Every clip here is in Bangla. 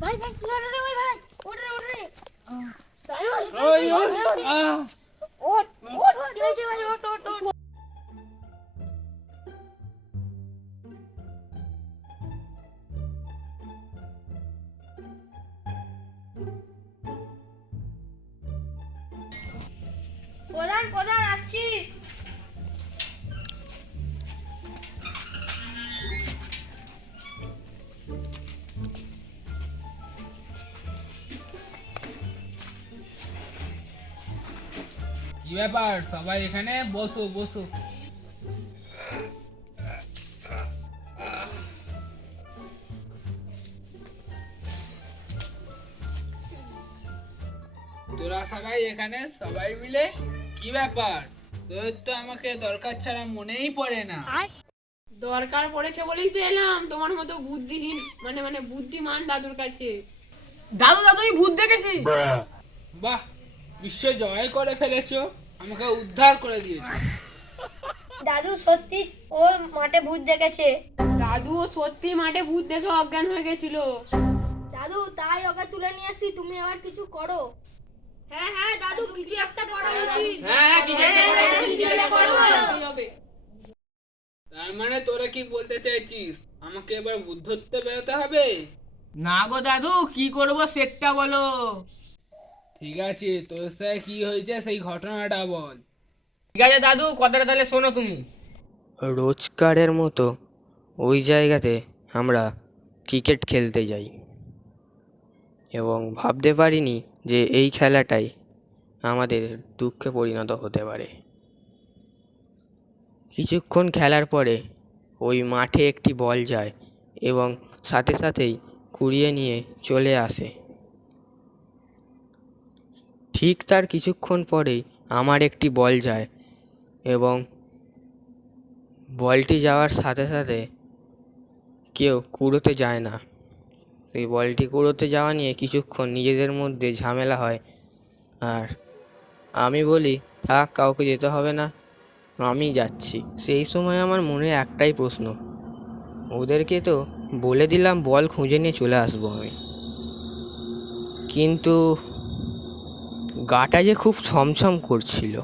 ভাই ভাই কি হলো রে ভাই ওঠ রে ওই ওঠ ওঠ ওঠ কি হয়েছে ভাই ওঠ ওঠ ওঠ প্রধান প্রধান আসছি। কি ব্যাপার, সবাই এখানে বসো বসো। তোরা সবাই এখানে সবাই মিলে কি ব্যাপার? তোর তো আমাকে দরকার ছাড়া মনেই পড়ে না। দরকার পড়েছে বলেই তো এলাম তোমার মতো বুদ্ধিহীন মানে বুদ্ধিমান দাদুর কাছে। দাদু দাদু আমি ভূত দেখেছি। বাহ, বিশ্ব জয় করে ফেলেছো, আমাকে উদ্ধার করে দিয়েছো। দাদু সত্যি ও মাঠে ভূত দেখেছে। দাদুও সত্যি মাঠে ভূত দেখে অজ্ঞান হয়ে গেছিল। দাদু তাই ওকে তুলে নিয়ে আসি, তুমি আবার কিছু করো। হ্যাঁ হ্যাঁ দাদু কিছু একটা করা উচিত। হ্যাঁ কিছু একটা করবো। তার মানে তোরা কি বলতে চাইছিস, আমাকে এবার বুদ্ধত্বে বেরোতে হবে? না গো দাদু, কি করব সেটা বলো। ঠিক আছে, তোর সাথে কি হয়েছে সেই ঘটনাটা বল। ঠিক আছে দাদু, কথাটা তাহলে শোনো তুমি। রোজকারের মতো ওই জায়গাতে আমরা ক্রিকেট খেলতে যাই এবং ভাবতে পারিনি যে এই খেলাটাই আমাদের দুঃখে পরিণত হতে পারে। কিছুক্ষণ খেলার পরে ওই মাঠে একটি বল যায় এবং সাথে সাথেই কুড়িয়ে নিয়ে চলে আসে। ঠিক তার কিছুক্ষণ পরেই আমার একটি বল যায় এবং বলটি যাওয়ার সাথে সাথে কেউ কুড়োতে যায় না। সেই বলটি কুড়োতে যাওয়া নিয়ে কিছুক্ষণ নিজেদের মধ্যে ঝামেলা হয়, আর আমি বলি থাক, কাউকে যেতে হবে না, আমি যাচ্ছি। সেই সময় আমার মনে একটাই প্রশ্ন, ওদেরকে তো বলে দিলাম বল খুঁজে নিয়ে চলে আসবো আমি, কিন্তু গাটা যে খুব ছমছম করছিল।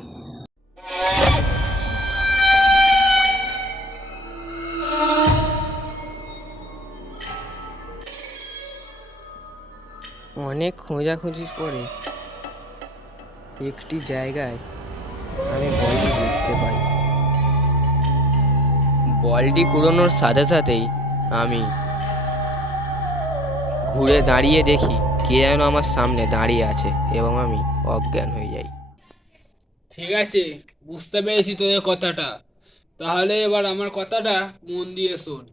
অনেক খোঁজাখুঁজির পরে একটি জায়গায় আমি বলটি দেখতে পাই। বলটি কুড়োনোর সাথে সাথেই আমি ঘুরে দাঁড়িয়ে দেখি কে যেন আমার সামনে দাঁড়িয়ে আছে এবং আমি অজ্ঞান হয়ে যাই। ঠিক আছে, বুঝতে পেরেছি তোদের কথাটা। তাহলে এবার আমার কথাটা মন দিয়ে শোন।